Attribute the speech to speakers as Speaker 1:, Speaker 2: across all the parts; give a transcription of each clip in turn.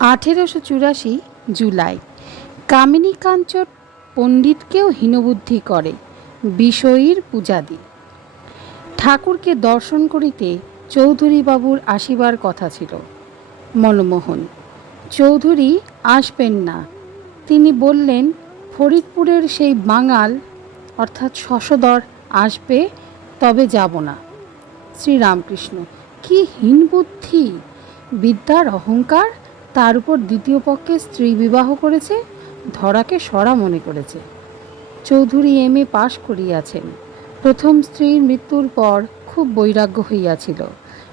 Speaker 1: আঠেরোশো চুরাশি জুলাই। কামিনী কাঞ্চন পণ্ডিতকেও হীনবুদ্ধি করে বিষয়ীর পূজাদি। ঠাকুরকে দর্শন করিতে চৌধুরী বাবুর আসিবার কথা ছিল। মনমোহন, চৌধুরী, আসবেন না। তিনি বললেন, ফরিদপুরের সেই বাঙাল, অর্থাৎ শশধর, আসবে, তবে যাব না। শ্রীরামকৃষ্ণ, কি হীনবুদ্ধি! বিদ্যার অহংকার তার উপর দ্বিতীয় পক্ষে স্ত্রী বিবাহ করেছে, ধরাকে সরা মনে করেছে। চৌধুরী এম এ পাশ করিয়াছেন। প্রথম স্ত্রীর মৃত্যুর পর খুব বৈরাগ্য হইয়াছিল।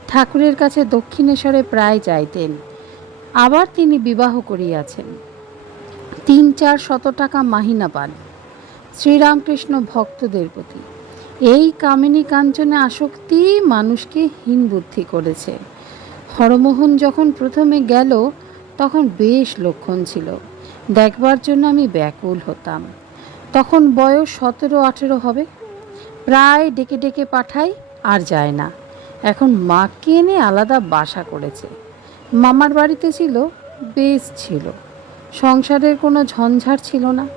Speaker 1: ঠাকুরের কাছে দক্ষিণেশ্বরে প্রায় যাইতেন। আবার তিনি বিবাহ করিয়াছেন। তিন চার শত টাকা মাহিনা পান। শ্রীরামকৃষ্ণ ভক্তদের প্রতি। এই কামিনী কাঞ্চনে আসক্তি মানুষকে হীন বুদ্ধি করেছে। হরমোহন যখন প্রথমে গেল তখন বেশ লক্ষণ ছিল। দেখবার জন্য আমি ব্যাকুল হতাম। তখন বয়স সতেরো আঠেরো হবে। প্রায় ডেকে ডেকে পাঠাই, আর যায় না। এখন মাকে এনে আলাদা বাসা করেছে। মামার বাড়িতে ছিল, বেশ ছিল। সংসারের কোনো ঝঞ্ঝাট ছিল না।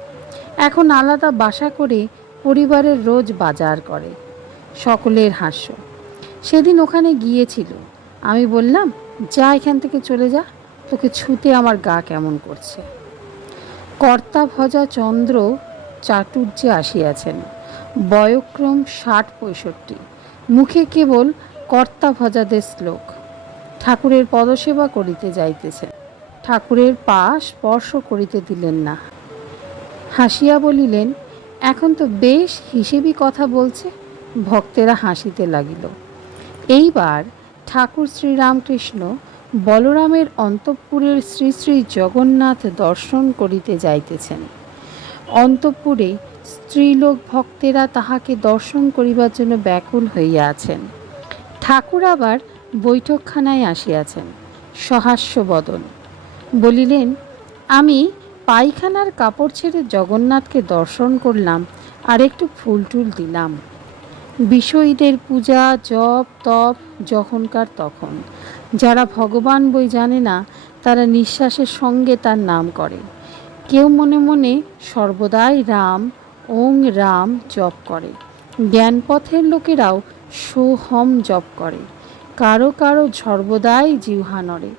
Speaker 1: এখন আলাদা বাসা করে পরিবারের রোজ বাজার করে। সকলের হাস্য। সেদিন ওখানে গিয়েছিল। আমি বললাম, যা এখান থেকে চলে যা। তোকে ছুতে আমার গা কেমন করছে। কর্তা ভজা চন্দ্র চাটুর্যে আসিয়াছেন। বয়ক্রম ষাট পঁয়ষট্টি। মুখে কেবল কর্তা ভজাদের শ্লোক। ঠাকুরের পদসেবা করিতে যাইতেছেন। ঠাকুরের পা স্পর্শ করিতে দিলেন না। হাসিয়া বলিলেন, এখন তো বেশ হিসেবি কথা বলছে। ভক্তেরা হাসিতে লাগিল। এইবার ঠাকুর শ্রীরামকৃষ্ণ বলরামের অন্তঃপুরের শ্রী শ্রী জগন্নাথ দর্শন করিতে যাইতেছেন। অন্তঃপুরে স্ত্রীলোক ভক্তেরা তাহাকে দর্শন করিবার জন্য ব্যাকুল হইয়া আছেন। ঠাকুর আবার বৈঠকখানায় আসিয়াছেন, সহাস্য বদন। বলিলেন, আমি পায়খানার কাপড় ছেড়ে জগন্নাথকে দর্শন করলাম আর একটু ফুল টুল দিলাম। বিষয়ীদের পূজা, জপ, তপ, যখনকার তখন। যারা ভগবান বই জানে না, তারা নিঃশ্বাসের সঙ্গে তার নাম করে। কেউ মনে মনে সর্বদাই রাম, ওং রাম জপ করে। জ্ঞানপথের লোকেরাও সোহম জপ করে। কারও কারও সর্বদাই জিহ্বা নড়ে।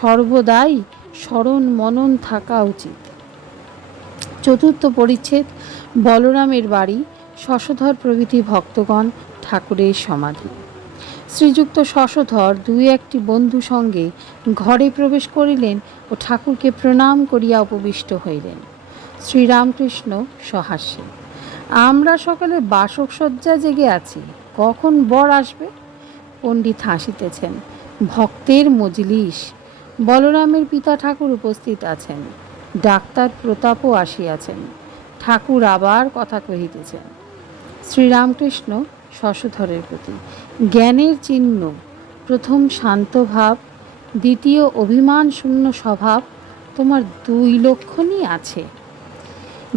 Speaker 1: সর্বদাই স্মরণ মনন থাকা উচিত। চতুর্থ পরিচ্ছেদ, বলরামের বাড়ি, শশধর প্রভৃতি ভক্তগণ, ঠাকুরের সমাধি। শ্রীযুক্ত শশধর দুই একটি বন্ধু সঙ্গে ঘরে প্রবেশ করিলেন ও ঠাকুরকে প্রণাম করিয়া উপবিষ্ট হইলেন। শ্রীরামকৃষ্ণ সহাস্যে, আমরা সকালে বাসক সজ্জা জেগে আছি, কখন বর আসবে? পণ্ডিত হাসিতেছেন, ভক্তের মজলিস। বলরামের পিতা ঠাকুর উপস্থিত আছেন, ডাক্তার প্রতাপও আসিয়াছেন, ঠাকুর আবার কথা কহিতেছেন। শ্রীরামকৃষ্ণ শশধরের প্রতি জ্ঞানের চিহ্ন, প্রথম শান্ত ভাব, দ্বিতীয় অভিমান শূন্য স্বভাব তোমার দুই লক্ষণই আছে।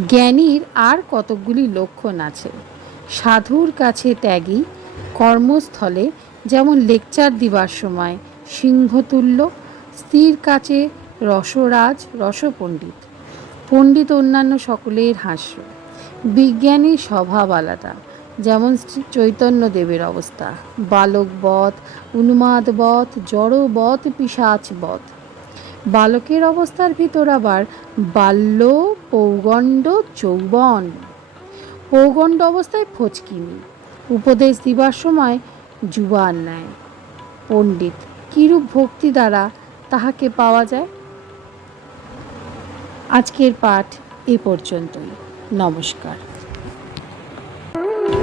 Speaker 1: জ্ঞানীর আর কতকগুলি লক্ষণ আছে। সাধুর কাছে ত্যাগী, কর্মস্থলে যেমন লেকচার দিবার সময় সিংহতুল্য, স্ত্রীর কাছে রসরাজ, রসপণ্ডিত। পণ্ডিত অন্যান্য সকলের হাস্য। বিজ্ঞানীর স্বভাব আলাদা। যেমন চৈতন্যদেবের অবস্থা। বালক বধ, উন্মাদ বধ বালকবধ উন্মাদবধ জড়বধ পিসাচবধ বালকের অবস্থার ভিতর আবার বাল্য, পৌগণ্ড, যৌবন। পৌগণ্ড অবস্থায় ফচকিনি। উপদেশ দিবার সময় যুবার নেয় পণ্ডিত, কিরূপ ভক্তি দ্বারা তাহাকে পাওয়া যায়? আজকের পাঠ এ পর্যন্তই। নমস্কার।